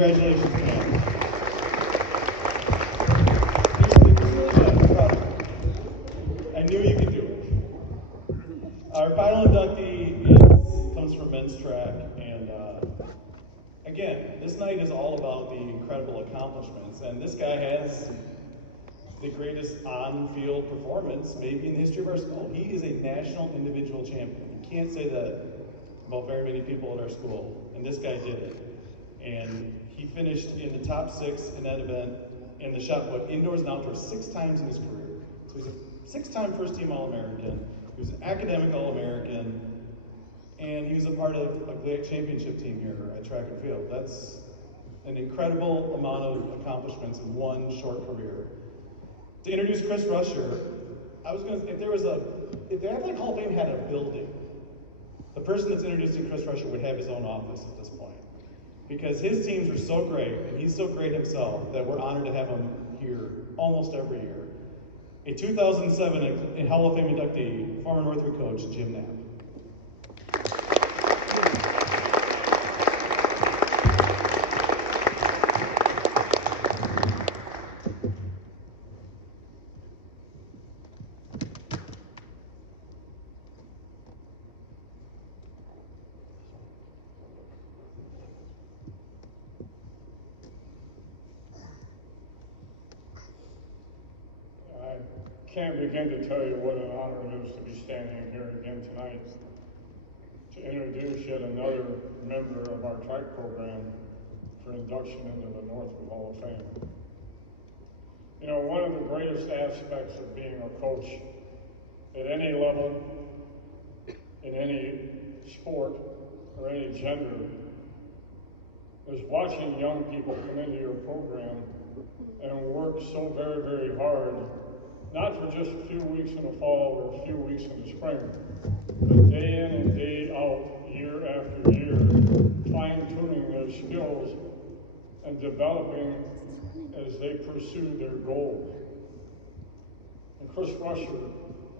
congratulations again. I knew you could do it. Our final inductee comes from men's track, and again, this night is all about the incredible accomplishments, and this guy has the greatest on-field performance maybe in the history of our school. He is a national individual champion. You can't say that about very many people at our school, and this guy did it. And he finished in the top 6 in that event in the shot put, indoors and outdoors, 6 times in his career. So he's a 6-time first-team All-American. He was an academic All-American, and he was a part of a GLIAC championship team here at track and field. That's an incredible amount of accomplishments in one short career. To introduce Chris Rusher, I was going to, if the Athletic Hall of Fame had a building, the person that's introducing Chris Rusher would have his own office at this point. Because his teams are so great, and he's so great himself, that we're honored to have him here almost every year. A 2007 Hall of Fame inductee, former Northwood coach, Jim Knapp. Can't begin to tell you what an honor it is to be standing here again tonight to introduce yet another member of our track program for induction into the Northwood Hall of Fame. You know, one of the greatest aspects of being a coach at any level, in any sport, or any gender, is watching young people come into your program and work so very, very hard, not for just a few weeks in the fall or a few weeks in the spring, but day in and day out, year after year, fine-tuning their skills and developing as they pursue their goals. And Chris Rusher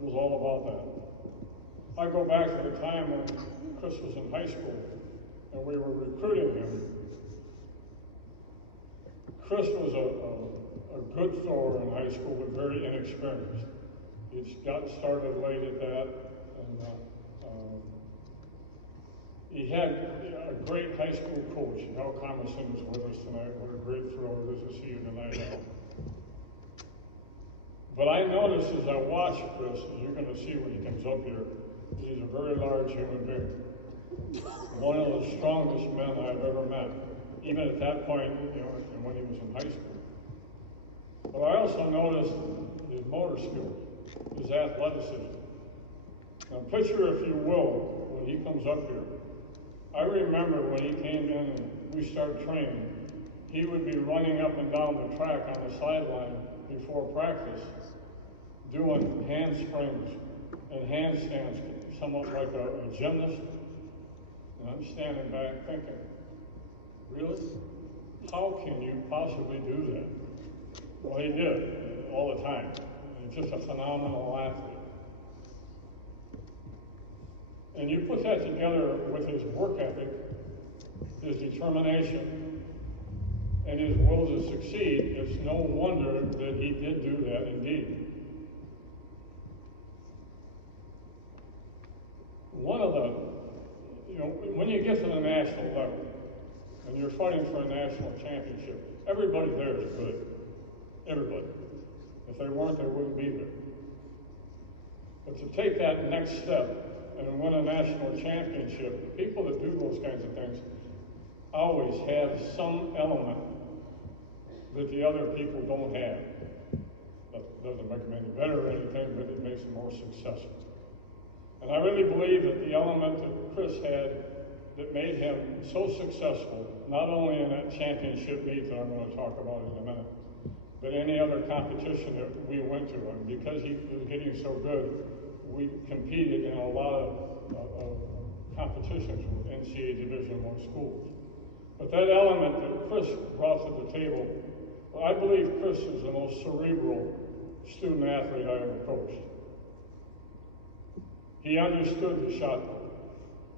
was all about that. I go back to the time when Chris was in high school and we were recruiting him. Chris was a good thrower in high school, but very inexperienced. He got started late at that, and he had a great high school coach. Al Comerson is with us tonight. What a great thrill it is to see you tonight, Al. But I noticed as I watched Chris, and you're going to see when he comes up here, he's a very large human being. One of the strongest men I've ever met, even at that point, you know, and when he was in high school. But I also noticed his motor skills, his athleticism. Now picture, if you will, when he comes up here. I remember when he came in and we started training, he would be running up and down the track on the sideline before practice, doing handsprings and handstands, somewhat like a gymnast. And I'm standing back thinking, really? How can you possibly do that? Well, he did, all the time. He's just a phenomenal athlete. And you put that together with his work ethic, his determination, and his will to succeed, it's no wonder that he did do that indeed. One of the, you know, when you get to the national level, and you're fighting for a national championship, everybody there is good. Everybody. If they weren't, they wouldn't be there. But to take that next step and win a national championship, people that do those kinds of things always have some element that the other people don't have. That doesn't make them any better or anything, but it makes them more successful. And I really believe that the element that Chris had that made him so successful, not only in that championship meet that I'm going to talk about in a minute, but any other competition that we went to. And because he was getting so good, we competed in a lot of competitions with NCAA Division I schools. But that element that Chris brought to the table, well, I believe Chris is the most cerebral student athlete I ever coached. He understood the shot put.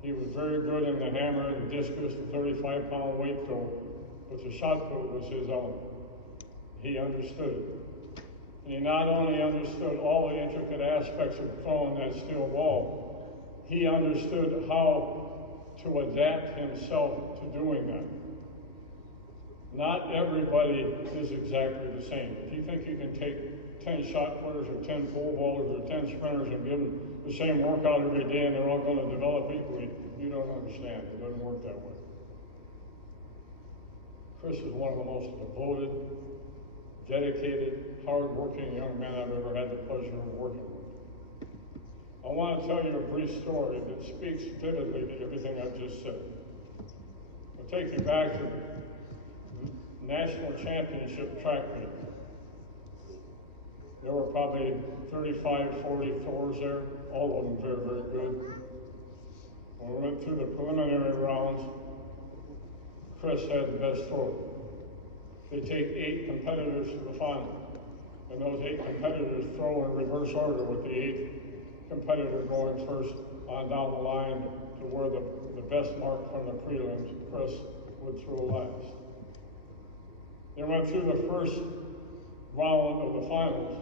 He was very good in the hammer, the discus, the 35-pound weight throw, but the shot put was his own. He understood it. And he not only understood all the intricate aspects of throwing that steel ball, he understood how to adapt himself to doing that. Not everybody is exactly the same. If you think you can take 10 shot putters or 10 pole ballers or 10 sprinters and give them the same workout every day and they're all going to develop equally, you don't understand. It doesn't work that way. Chris is one of the most devoted, dedicated, hard-working young men I've ever had the pleasure of working with. I want to tell you a brief story that speaks vividly to everything I've just said. I'll take you back to the National Championship track meet. There were probably 35, 40 throwers there, all of them very, very good. When we went through the preliminary rounds, Chris had the best throw. They take 8 competitors to the final, and those 8 competitors throw in reverse order with the 8th competitor going first on down the line to where the best mark from the prelims, Chris would throw last. They went through the first round of the finals,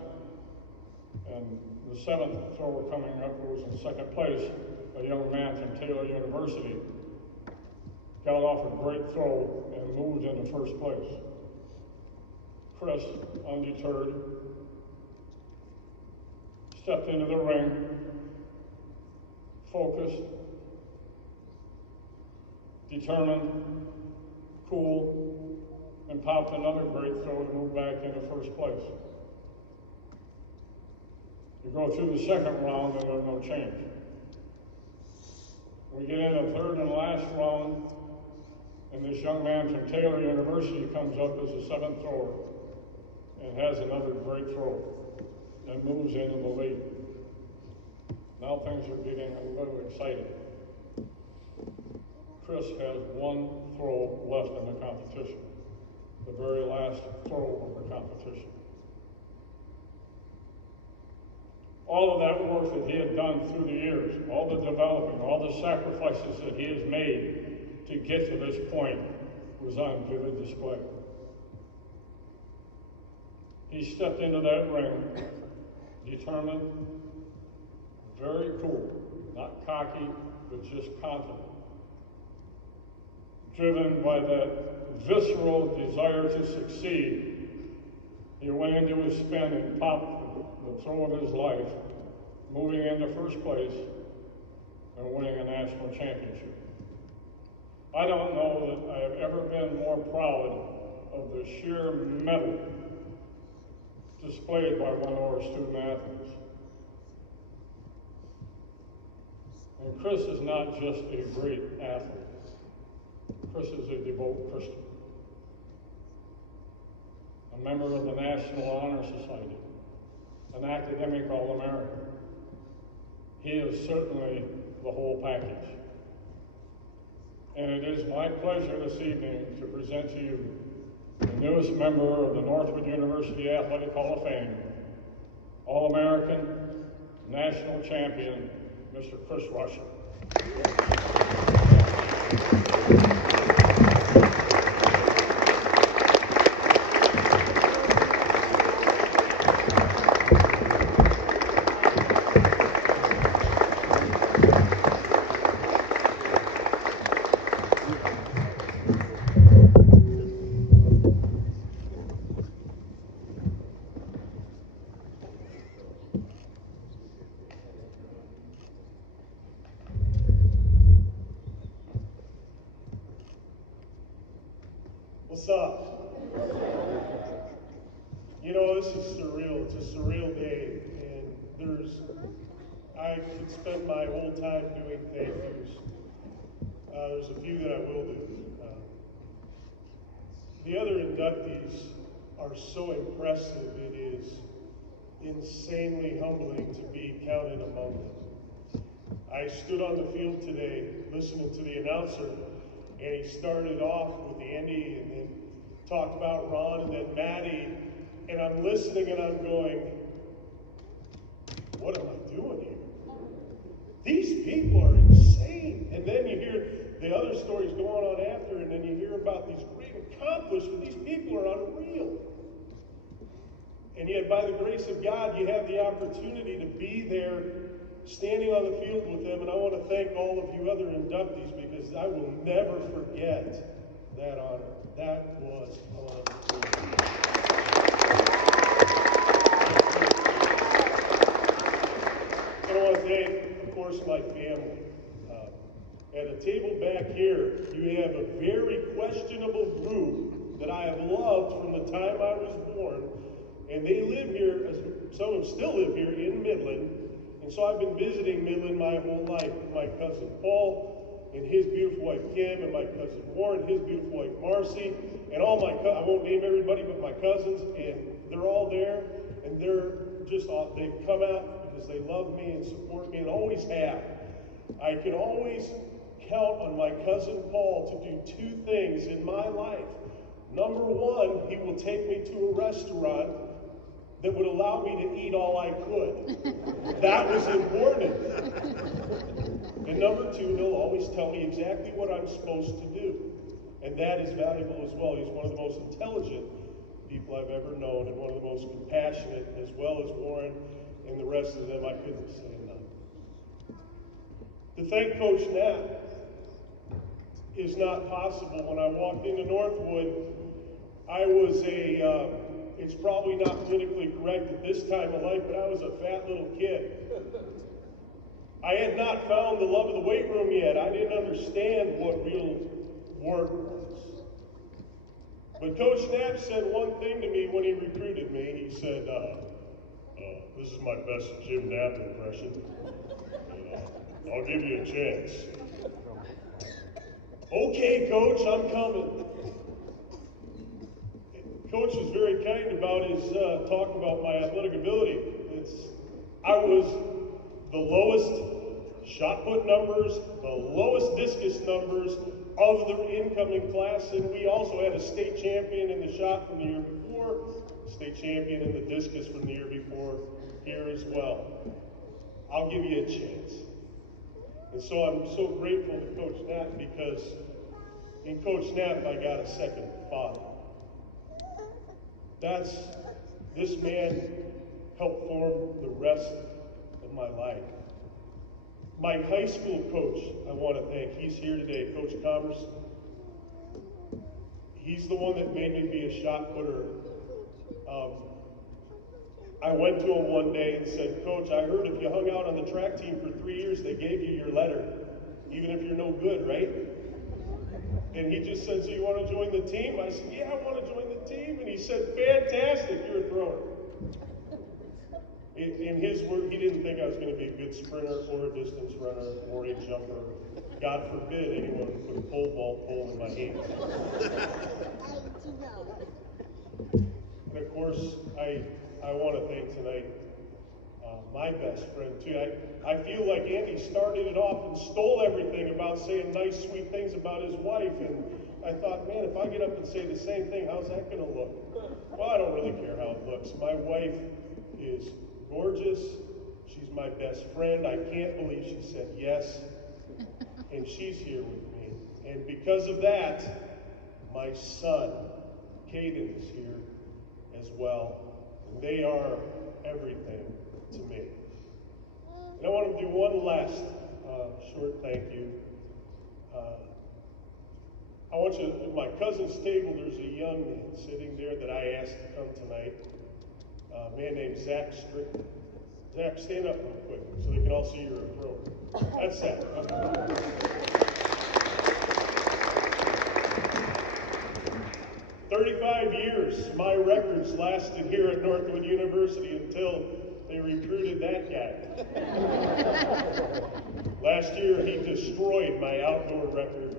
and the 7th thrower coming up, who was in 2nd place, a young man from Taylor University, got off a great throw and moved into 1st place. Chris, undeterred, stepped into the ring, focused, determined, cool, and popped another great throw to move back into 1st place. You go through the 2nd round and there's no change. We get in the 3rd and last round, and this young man from Taylor University comes up as the 7th thrower and has another great throw and moves into the lead. Now things are getting a little exciting. Chris has 1 throw left in the competition, the very last throw of the competition. All of that work that he had done through the years, all the developing, all the sacrifices that he has made to get to this point was on vivid display. He stepped into that ring determined, very cool, not cocky, but just confident, driven by that visceral desire to succeed. He went into his spin and popped the throw of his life, moving into 1st place and winning a national championship. I don't know that I have ever been more proud of the sheer mettle displayed by one of our student athletes. And Chris is not just a great athlete. Chris is a devout Christian, a member of the National Honor Society, an academic All-American. He is certainly the whole package. And it is my pleasure this evening to present to you the newest member of the Northwood University Athletic Hall of Fame, All-American, National Champion, Mr. Chris Rusher. What's up? You know, this is surreal. It's a surreal day, and I could spend my whole time doing thank yous. There's a few that I will do. The other inductees are so impressive, it is insanely humbling to be counted among them. I stood on the field today listening to the announcer, and he started off with Andy and then talked about Ron and then Maddie, and I'm listening and I'm going, what am I doing here? These people are insane. And then you hear the other stories going on after, and then you hear about these great accomplishments unreal. And yet, by the grace of God, you have the opportunity to be there, standing on the field with them. And I want to thank all of you other inductees, because I will never forget that honor. That was unreal. And I want to thank, of course, my family. At a table back here, you have a very questionable group that I have loved from the time I was born. And they live here, some of them still live here in Midland. And so I've been visiting Midland my whole life. My cousin Paul and his beautiful wife Kim, and my cousin Warren, his beautiful wife Marcy, and all my I won't name everybody, but my cousins, and they're all there, and they're just they've come out because they love me and support me, and always have. I can always count on my cousin Paul to do two things in my life. Number one, he will take me to a restaurant that would allow me to eat all I could. That was important. And number two, he'll always tell me exactly what I'm supposed to do. And that is valuable as well. He's one of the most intelligent people I've ever known, and one of the most compassionate, as well as Warren and the rest of them. I couldn't say enough. To thank Coach Knapp is not possible. When I walked into Northwood, I was it's probably not politically correct at this time of life, but I was a fat little kid. I had not found the love of the weight room yet. I didn't understand what real work was. But Coach Knapp said one thing to me when he recruited me. He said, this is my best Jim Knapp impression. I'll give you a chance. Okay, Coach, I'm coming. Coach was very kind about his talk about my athletic ability. I was the lowest shot put numbers, the lowest discus numbers of the incoming class, and we also had a state champion in the shot from the year before, state champion in the discus from the year before here as well. I'll give you a chance. And so I'm so grateful to Coach Knapp, because in Coach Knapp I got a second father. This man helped form the rest of my life. My high school coach, I want to thank. He's here today, Coach Commerce. He's the one that made me be a shot putter. I went to him one day and said, Coach, I heard if you hung out on the track team for 3 years, they gave you your letter, even if you're no good, right? And he just said, so you want to join the team? I said, yeah, I want to join the team. And he said, fantastic, you're a thrower. In his word, he didn't think I was going to be a good sprinter or a distance runner or a jumper. God forbid anyone put a pole in my hand. And of course, I want to thank tonight my best friend too. I feel like Andy started it off and stole everything about saying nice, sweet things about his wife. And I thought, man, if I get up and say the same thing, how's that going to look? Well, I don't really care how it looks. My wife is gorgeous. She's my best friend. I can't believe she said yes. And she's here with me. And because of that, my son, Caden, is here as well. And they are everything to me. And I want to do one last short thank you. I want you, at my cousin's table, there's a young man sitting there that I asked to come tonight. A man named Zach Strickland. Zach, stand up real quick so they can all see you're a pro. That's Zach. 35 years, my records lasted here at Northwood University until they recruited that guy. Last year, he destroyed my outdoor record.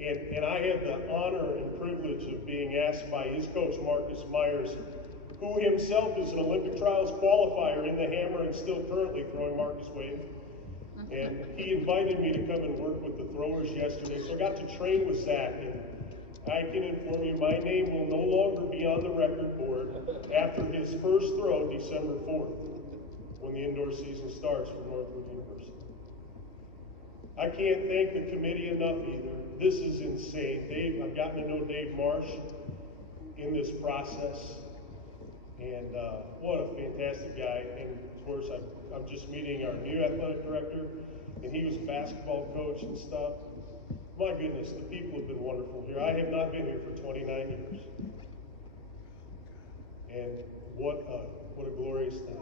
And I had the honor and privilege of being asked by his coach, Marcus Myers, who himself is an Olympic trials qualifier in the hammer and still currently throwing Marcus Wade. And he invited me to come and work with the throwers yesterday. So I got to train with Zach. And I can inform you, my name will no longer be on the record board after his first throw, December 4th, when the indoor season starts for Northwood University. I can't thank the committee enough either. This is insane. Dave, I've gotten to know Dave Marsh, in this process. And what a fantastic guy. And of course, I'm just meeting our new athletic director, and he was a basketball coach and stuff. My goodness, the people have been wonderful here. I have not been here for 29 years. And what a glorious thing.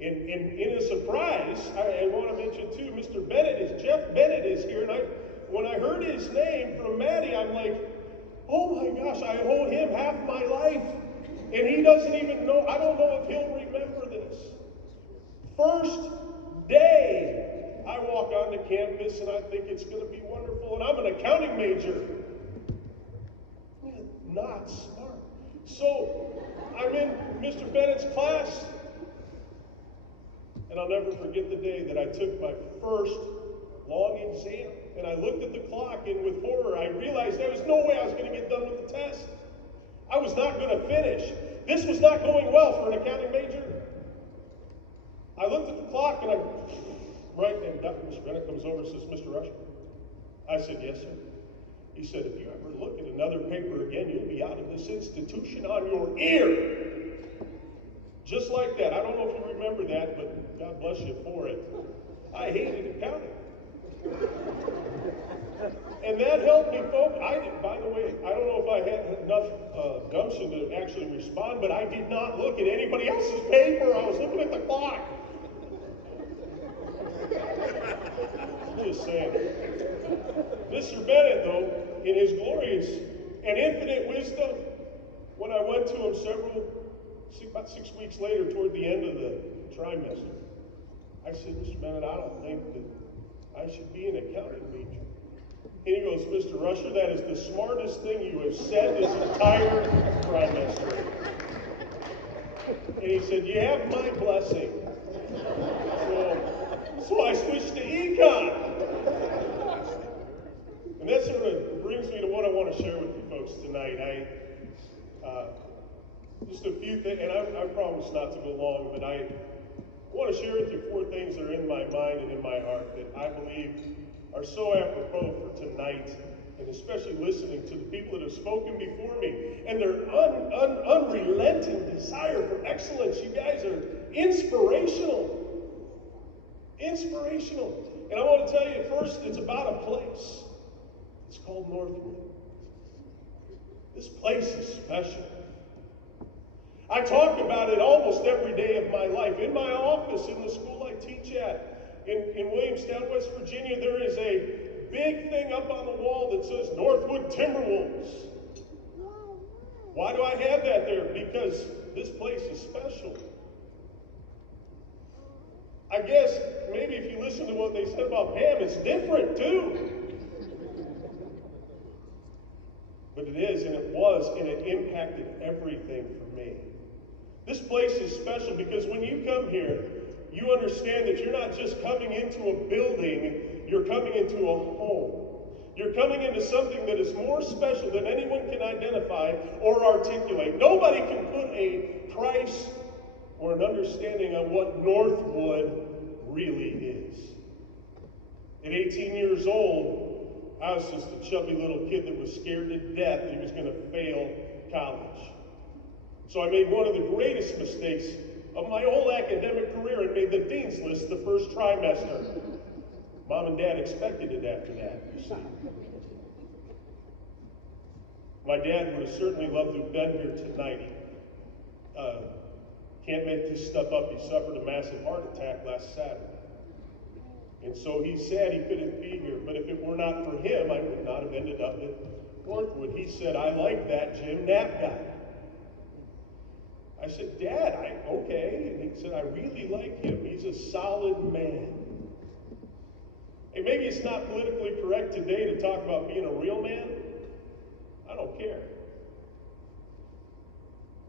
And in a surprise, I want to mention too, Jeff Bennett is here. And when I heard his name from Maddie, I'm like, oh my gosh, I owe him half my life. And he doesn't even know, I don't know if he'll remember this. First day I walk onto campus and I think it's going to be wonderful. And I'm an accounting major. Not smart. So I'm in Mr. Bennett's class. And I'll never forget the day that I took my first long exam. And I looked at the clock, and with horror, I realized there was no way I was going to get done with the test. I was not going to finish. This was not going well for an accounting major. I looked at the clock, and and Mr. Bennett comes over and says, Mr. Rusher. I said, yes, sir. He said, if you ever look at another paper again, you'll be out of this institution on your ear. Just like that. I don't know if you remember that, but God bless you for it. I hated accounting. And that helped me focus. By the way, I don't know if I had enough gumption to actually respond, but I did not look at anybody else's paper. I was looking at the clock. Just saying. Mr. Bennett, though, in his glorious and infinite wisdom, when I went to him about 6 weeks later, toward the end of the trimester, I said, Mr. Bennett, I don't think that I should be an accounting major. And he goes, Mr. Rusher, that is the smartest thing you have said this entire trimester. And he said, you have my blessing. So I switched to econ. And that sort of brings me to what I want to share with you folks tonight. Just a few things, and I promise not to go long, but I want to share with you 4 things that are in my mind and in my heart that I believe are so apropos for tonight, and especially listening to the people that have spoken before me and their unrelenting desire for excellence. You guys are inspirational. Inspirational. And I want to tell you first, it's about a place. It's called Northwood. This place is special. I talk about it almost every day of my life. In my office, in the school I teach at, in Williamstown, West Virginia, there is a big thing up on the wall that says Northwood Timberwolves. Why do I have that there? Because this place is special. I guess maybe if you listen to what they said about Pam, it's different too. But it is, and it was, and it impacted everything for me. This place is special because when you come here, you understand that you're not just coming into a building, you're coming into a home. You're coming into something that is more special than anyone can identify or articulate. Nobody can put a price or an understanding on what Northwood really is. At 18 years old, I was just a chubby little kid that was scared to death that he was going to fail college. So I made one of the greatest mistakes of my whole academic career and made the dean's list the first trimester. Mom and Dad expected it after that, you see. My dad would have certainly loved to have been here tonight. Can't make this stuff up. He suffered a massive heart attack last Saturday. And so he's sad he couldn't be here. But if it were not for him, I would not have ended up at Northwood. He said, I like that Jim Knapp guy. I said, Dad, okay. And he said, I really like him. He's a solid man. And maybe it's not politically correct today to talk about being a real man. I don't care.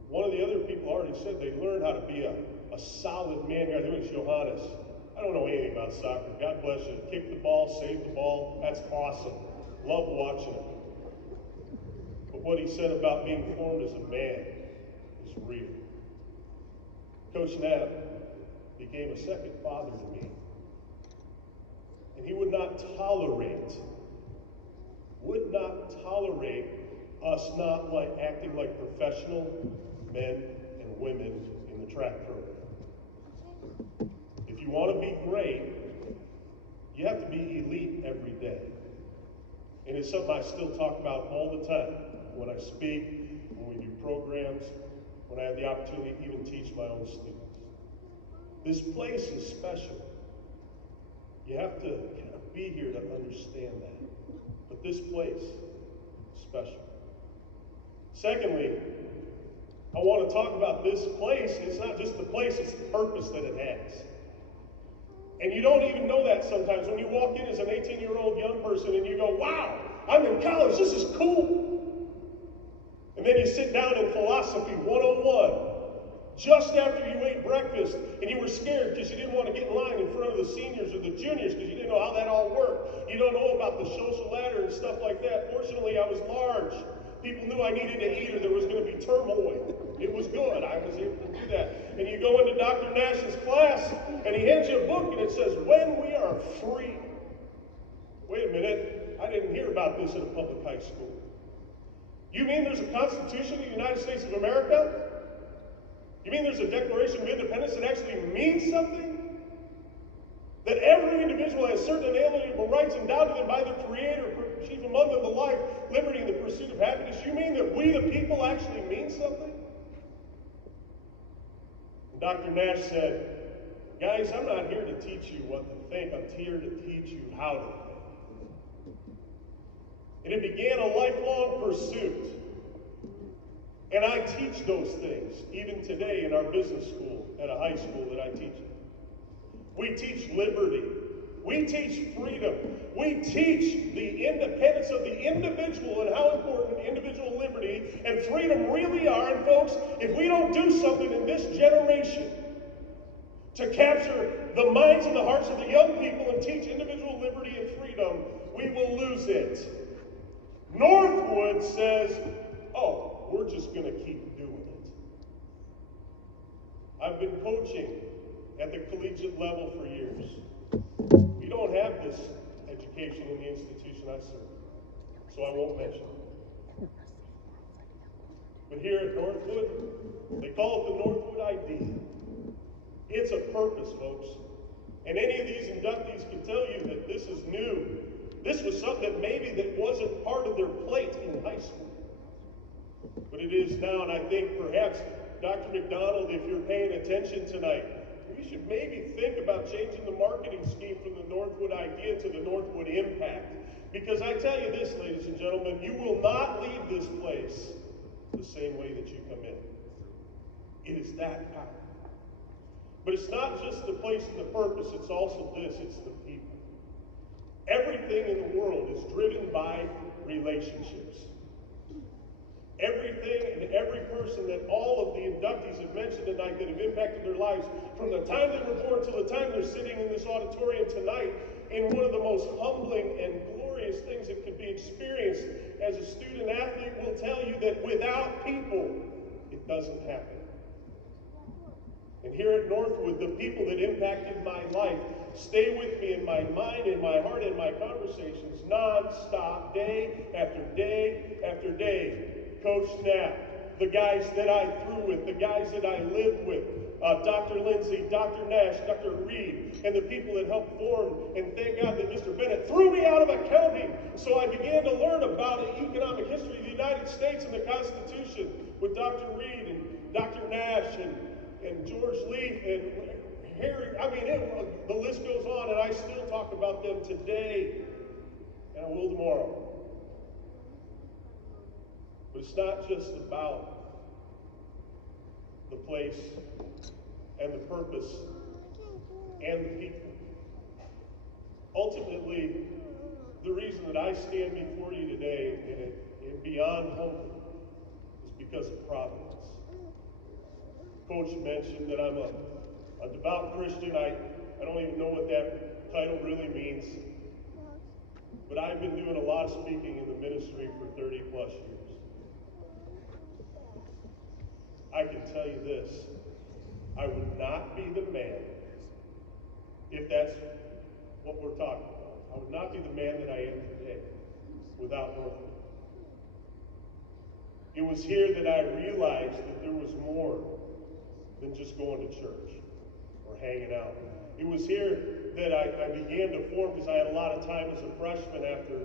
One of the other people already said they learned how to be a solid man here. I think it was Johannes. I don't know anything about soccer. God bless you. Kick the ball, save the ball. That's awesome. Love watching it. But what he said about being formed as a man is real. Coach Knapp became a second father to me. And he would not tolerate us not like acting like professional men and women in the track program. If you want to be great, you have to be elite every day. And it's something I still talk about all the time when I speak, when we do programs, when I have the opportunity to even teach my own students. This place is special. You have to kind of be here to understand that. But this place is special. Secondly, I want to talk about this place. It's not just the place, it's the purpose that it has. And you don't even know that sometimes when you walk in as an 18-year-old young person and you go, wow, I'm in college, this is cool. And then you sit down in Philosophy 101 just after you ate breakfast and you were scared because you didn't want to get in line in front of the seniors or the juniors because you didn't know how that all worked. You don't know about the social ladder and stuff like that. Fortunately, I was large. People knew I needed to eat or there was going to be turmoil. It was good. I was able to do that. And you go into Dr. Nash's class and he hands you a book and it says, When We Are Free. Wait a minute. I didn't hear about this in a public high school. You mean there's a Constitution of the United States of America? You mean there's a Declaration of Independence that actually means something? That every individual has certain inalienable rights endowed to them by their Creator, chief among them the life, liberty, and the pursuit of happiness. You mean that we the people actually mean something? And Dr. Nash said, guys, I'm not here to teach you what to think. I'm here to teach you how to think. And it began a lifelong pursuit. And I teach those things, even today in our business school, at a high school that I teach in. We teach liberty. We teach freedom. We teach the independence of the individual and how important individual liberty and freedom really are. And folks, if we don't do something in this generation to capture the minds and the hearts of the young people and teach individual liberty and freedom, we will lose it. Northwood says, oh, we're just going to keep doing it. I've been coaching at the collegiate level for years. We don't have this education in the institution I serve, so I won't mention it. But here at Northwood, they call it the Northwood idea. It's a purpose, folks. And any of these inductees can tell you that this is new. This was something that maybe that wasn't part of their plate in high school. But it is now, and I think perhaps, Dr. McDonald, if you're paying attention tonight, we should maybe think about changing the marketing scheme from the Northwood idea to the Northwood impact. Because I tell you this, ladies and gentlemen, you will not leave this place the same way that you come in. It is that powerful. But it's not just the place and the purpose, it's also this, it's the people. Everything in the world is driven by relationships. Everything and every person that all of the inductees have mentioned tonight that have impacted their lives from the time they were born till the time they're sitting in this auditorium tonight, in one of the most humbling and glorious things that could be experienced as a student athlete will tell you that without people, it doesn't happen. And here at Northwood, the people that impacted my life stay with me in my mind, in my heart, in my conversations, non-stop, day after day after day. Coach Knapp, the guys that I threw with, the guys that I lived with, Dr. Lindsay, Dr. Nash, Dr. Reed, and the people that helped form, and thank God that Mr. Bennett threw me out of accounting, so I began to learn about the economic history of the United States and the Constitution with Dr. Reed and Dr. Nash and George Leaf and Harry. I mean, the list goes on, and I still talk about them today, and I will tomorrow. But it's not just about the place and the purpose and the people. Ultimately, the reason that I stand before you today and beyond humble is because of providence. Coach mentioned that I'm a devout Christian. I don't even know what that title really means. But I've been doing a lot of speaking in the ministry for 30 plus years. I can tell you this, I would not be the man, if that's what we're talking about. I would not be the man that I am today without Northwood. was here that I realized that there was more than just going to church or hanging out. It was here that I began to form, because I had a lot of time as a freshman after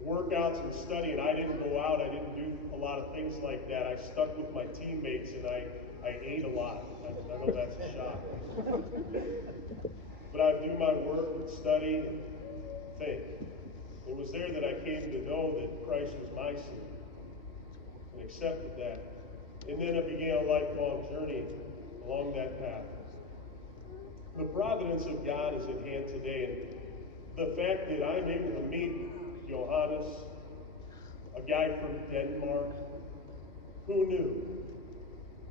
workouts and studying. I didn't go out, I didn't do a lot of things like that. I stuck with my teammates and I ate a lot. I know that's a shock. But I'd do my work and study and think. It was there that I came to know that Christ was my Savior and accepted that. And then I began a lifelong journey along that path. The providence of God is at hand today, and the fact that I'm able to meet Johannes, a guy from Denmark, who knew?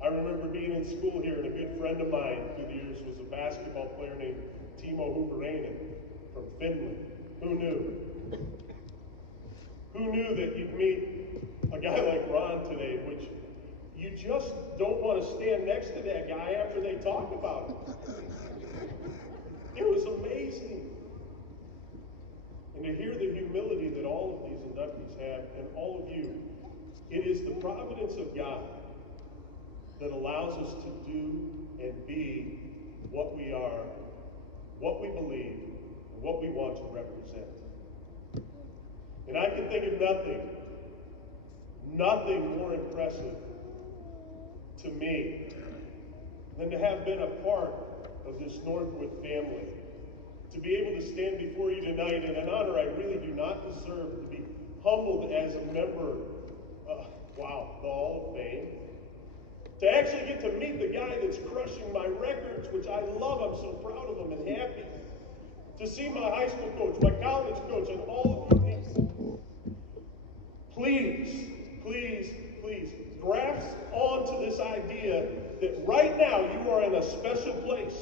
I remember being in school here, and a good friend of mine through the years was a basketball player named Timo Huverainen from Finland. Who knew? Who knew that you'd meet a guy like Ron today, which you just don't want to stand next to that guy after they talk about him. It was amazing. And to hear the humility that all of these inductees have, and all of you, it is the providence of God that allows us to do and be what we are, what we believe, and what we want to represent. And I can think of nothing more impressive to me than to have been a part of this Northwood family. To be able to stand before you tonight in an honor I really do not deserve, to be humbled as a member of, the Hall of Fame. To actually get to meet the guy that's crushing my records, which I love. I'm so proud of him and happy. To see my high school coach, my college coach, and all of you. Please, please, please, grasp onto this idea that right now you are in a special place,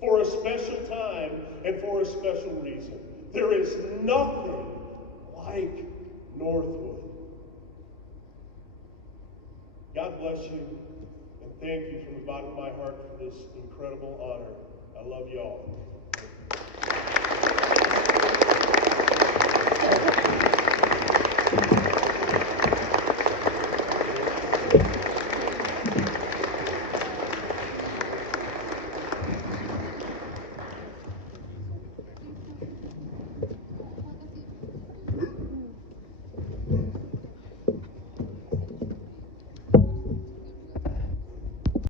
for a special time, and for a special reason. There is nothing like Northwood. God bless you, and thank you from the bottom of my heart for this incredible honor. I love you all.